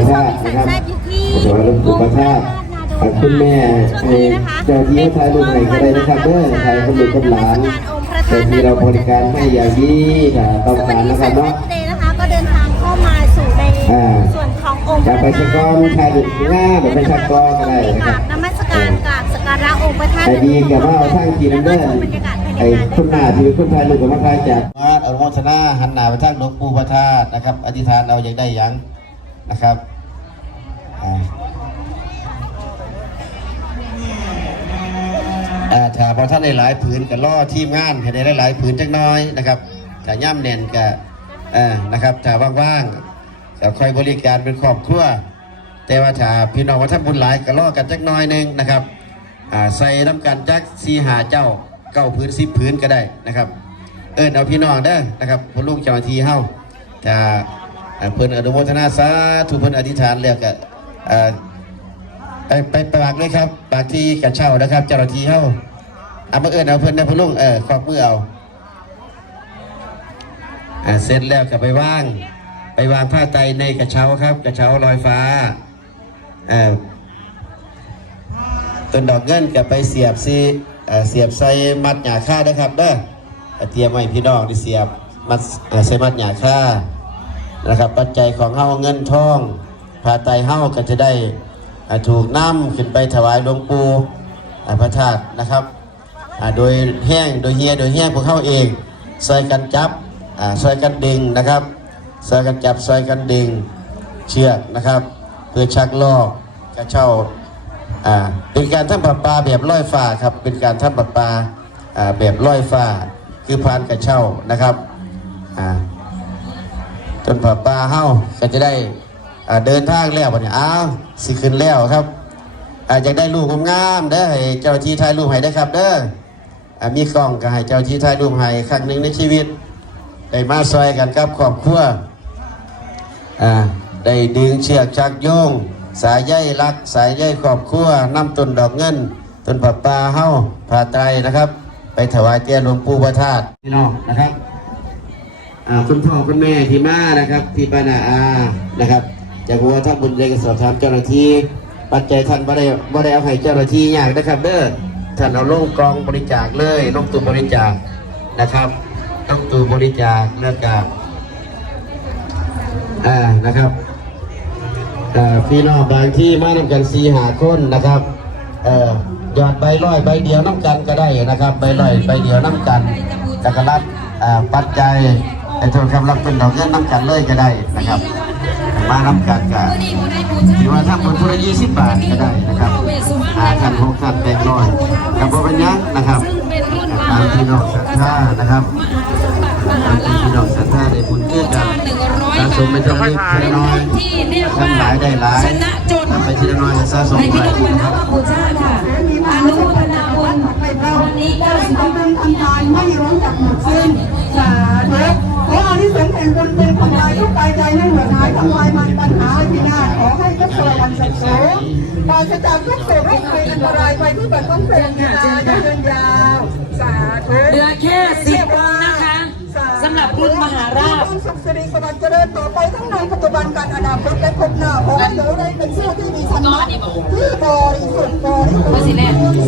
ประทาสนะครับถวายหลวงปู่ประทาสขอบคุณแม่เจ้าที่ถ่ายรูปให้ก็ได้นะครับเด้อถ่ายกับลูกกับหลานเจ้าที่เราบริการให้อย่างดีถ้ต้องการนะครับเนาะก็เดินทางเข้ามาสู่ในส่วนขององค์พระธาตุกอนถ่ายรูปหน้าแบบเป็นชักกอก็ได้นะครับนมัสการกราบสการะองค์พระธาตุไอ้ดีกับว่าเอาทั้งทีนันเด้อรรยากาศภายในไอ้คุณหน้าที่เป็นคุณถ่ายรูปกับมาถ่ายจากมาอนุโมทนาหันหน้าไปทางหลวงปู่พระธาตุนะครับ อธิษฐานเราอยากได้ยังนะครับ อาถ้าพอท่านได้หลายผืนก็ล่อทีมงานให้ได้หลายผืนจักน้อยนะครับถ้าย่ำเน่นก็เอ่านะครับถ้าว่างๆก็คอยบริการเป็นครอบครัวแต่ว่าถ้าพี่น้องว่าท่านบุญหลายก็ล่อกันจักน้อยหนึงนะครับใส่น้ำกันจักสีหาเจ้าเก้าผืนสิบผืนก็ได้นะครับ เอิญเอาพี่น้องเด้นะครับพลุงเจ้าหน้าที่เฮ้าจะอ่าเพิ่อนอนุโมทนาสาธุเพิ่อนอธิษฐานแล้วก็อ่า ไปไปไปปากเลยครับปากที่กระเช่านะครับ เจ้าหน้าที่เฮาเอามาเอิญเอาเพิ่นนะพะลุงเออควักมือเอาเสร็จแล้วก็ไปวาง ไปวางผ้าไตในกระเช้าครับ กระเช้าลอยฟ้าต้นดอกเงินก็ไปเสียบซีเสียบใส่มัดหยาค่าเด้อครับเด้อเตรียมไว้พี่น้องที่เสียบมัดใส่มัดหยาค่านะครับ ปัจจัยของเฮาเงินทอง ผ้าไตรเฮาก็จะได้ถูกน้ำขึ้นไปถวายหลวงปู่พระธาตุนะครับโดยแห้งโดยเฮียโดยแห้งพวกเขาเองซอยกันจับอ่าซอยกันดึงนะครับซอยกันจับซอยกันดึงเชือกนะครับเพื่อชักลอกกระเช่าเป็นการทำประปลาแบบร้อยฟ้าครับเป็นการทำประปาอ่าแบบร้อยฟ้าคือพานกระเช่านะครับจนผับปลาเฮ้าก็จะได้ เดินทางแล้ววันนี้อ้าวสิขึ้นแล้วครับอาจจะได้รูปงามๆเด้อให้เจ้าที่ถ่ายรูปให้ได้ครับ เด้อมีกล้องก็ให้เจ้าที่ถ่ายรูปให้ครั้งหนึ่งในชีวิต ได้มาซอยกันกับครอบครัวได้ดึงเชือกชักโยง สายใยรัก สายใยครอบครัวนำต้นดอกเงินต้นผับปลาเฮ้าผ่าไตรนะครับ ไปถวายแก่หลวงปู่พระธาตุพี่น้องนะครับคุณพ่อคุณแม่ที่มานะครับที่ป้านาอานะครับ จากหัวท่านบุญเรงสอบถามเจ้าหน้าที่ ปัจจัยท่านบ่ได้บ่ได้เอาให้เจ้าหน้าที่ยากนะครับ เด้อท่านเอาลงกองบริจาคเลยลงตู้บริจาคนะครับลงตู้บริจาคแล้วก็อ่านะครับอ่าพี่น้องบางที่มานำกันสี่หาคนนะครับเอ่อหยอดใบร้อยใบเดียวน้ำกันก็ได้นะครับใบร้อยใบเดียวน้ำกันจักรรัดอ่าปัจจัยไอ้ทุนคำรับเป็นดอกเงินน้ำกันเลยก็ได้นะครับ มาน้ำกันกันถือว่าถ้าคนผู้ละยี่สิบบาทก็ได้นะครับอ่าท่านหกท่านแปดร้อยกับโบเป็นหยังนะครับตามที่น้องศรัทธานะครับตามที่พี่น้องศรัทธาได้บุญเกื้อกันสะสมไปทีละนิดทีละน้อยทำหลายได้หลายทำไปทีละน้อยสะสมไปพี่น้องมานับบูชาค่ะอนุโมทนาบุญวันนี้ก็ทำเป็นทำ บุญเป็นของใจทุกกายใจให้หมดหายทำลายมันปัญหาที่นาขอให้ทุกตัววันสุขสูงปราศจากทุกโศกโรคภัยอันตรายไปที่บัตรต้องเป็นงานยืนยาวสาธุเหลือแค่สิบองค์นะคะสำหรับรุ่นมหาราชสุขสิริสวัสดิ์เจริญต่อไปทั้งในปัจจุบันการอนาคตและภพหน้าขอให้หนูได้เป็นผู้อที่มีธรรมะที่บริสุทธิ์บริ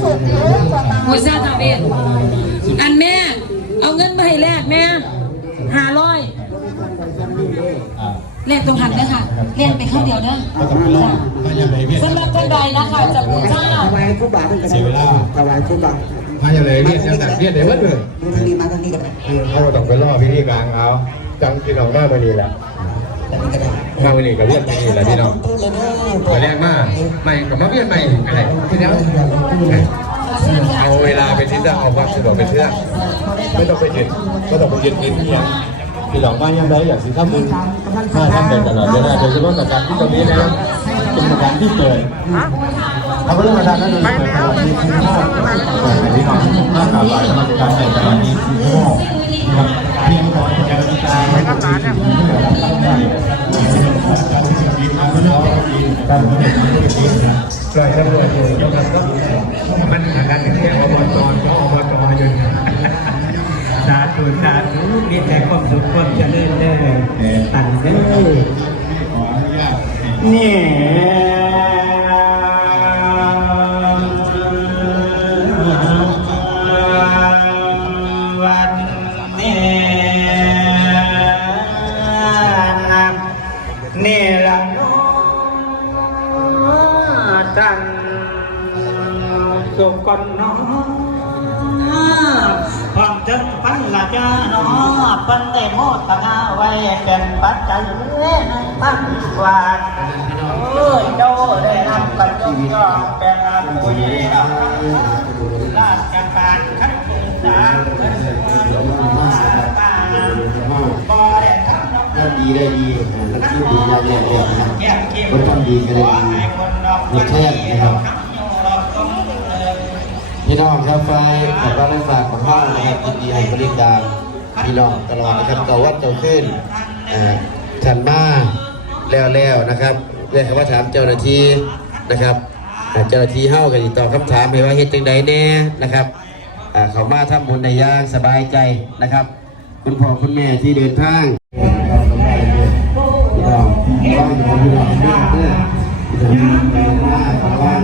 สุทธิ์เลิศกว่าตาบูชาทางเวทอันแม่ เอาเงินมาให้แลกแม่หาร้อย แลกตรงหันเด้อค่ะแลกไปข้างเดียวเด้อจ้ะสำหรับคนใดนะคะจะบูชาถวายครูบาเป็นกระดาษถวายครูบามาอย่างไรเรียกจังสักเรียกได้เบิดเลยดูทางนี้มาทางนี้ก็ได้เขาต้องไปล่อพี่นี่กลางเอาจังพี่น้องหน้ามานี่แหละทางนี้ก็ได้หน้ามานี่ก็เรียกมานี่แหละพี่น้องพูดเลยเด้อมาแรกมาไม่กับมาเวียนใหม่อะไรพี่น้องเอาเวลาเป็นที่จะเอาความสะดวกเป็นเรื่องไม่ต้องไปยึดไม่ต้องไปยึดนิดเดีย วพี่น้องมายังไงอยากสิทำบุญถ้าทำเป็นตลอดเวลาโดยเฉพาะกับการที่ตรงนี้นะครับเป็นการที่เกิดเอาเรื่องมาทำนั้นเลยเป็นการที่ที่พ่อพี่น้องถ้ากราบไหว้มาการเป็นการที่ที่พ่อครับเพียงพอจะมีการไม่ต้องการเนี่ยการเด็กปล่อยกันเลยยกกันก็มันหากันแค่อบตก็อบตอยู่สา ธุสาธุมีแต่ความสุขความเจริญเด้อตันเด้อขออนุญาตนี่ยวันเนี่ยนี่ละเน้อง จันสุกคนน้องความจนปันละจ้าน้อปันได้โมตนาไว้เป็นปัจจัยในปันกว่าเอ้ยโดได้นำกันยกย่องเป็นอาปุยราชการขั้นพื้นฐานบ่ได้ทำนกถ้าดีได้ดีถ้าคิดดีเราเรียกเรียกนะครับแก้มเก็บก็ต้องดีกันเลยดีรสแท้นะครับ พี่น้องครับไฟขอบรับฝากของห้องนะครับยินดีให้บริการพี่น้องตลอดนะครับเก่าวัดเก่าขึ้นฉันมาแล้วแล้วนะครับเรียกคำว่าถามเจ้าหน้าที่นะครับเจ้าหน้าที่เฮ้ากันตอบคำถามให้ว่าเฮ็ดจังใดแน่นะครับเขามาทำบุญในย่างสบายใจนะครับ คุณพ่อคุณแม่ที่เดินทางพี่น้องต้องอยู่กับพี่น้องเพื่อนเพื่อนจะมีเงินมากระวัง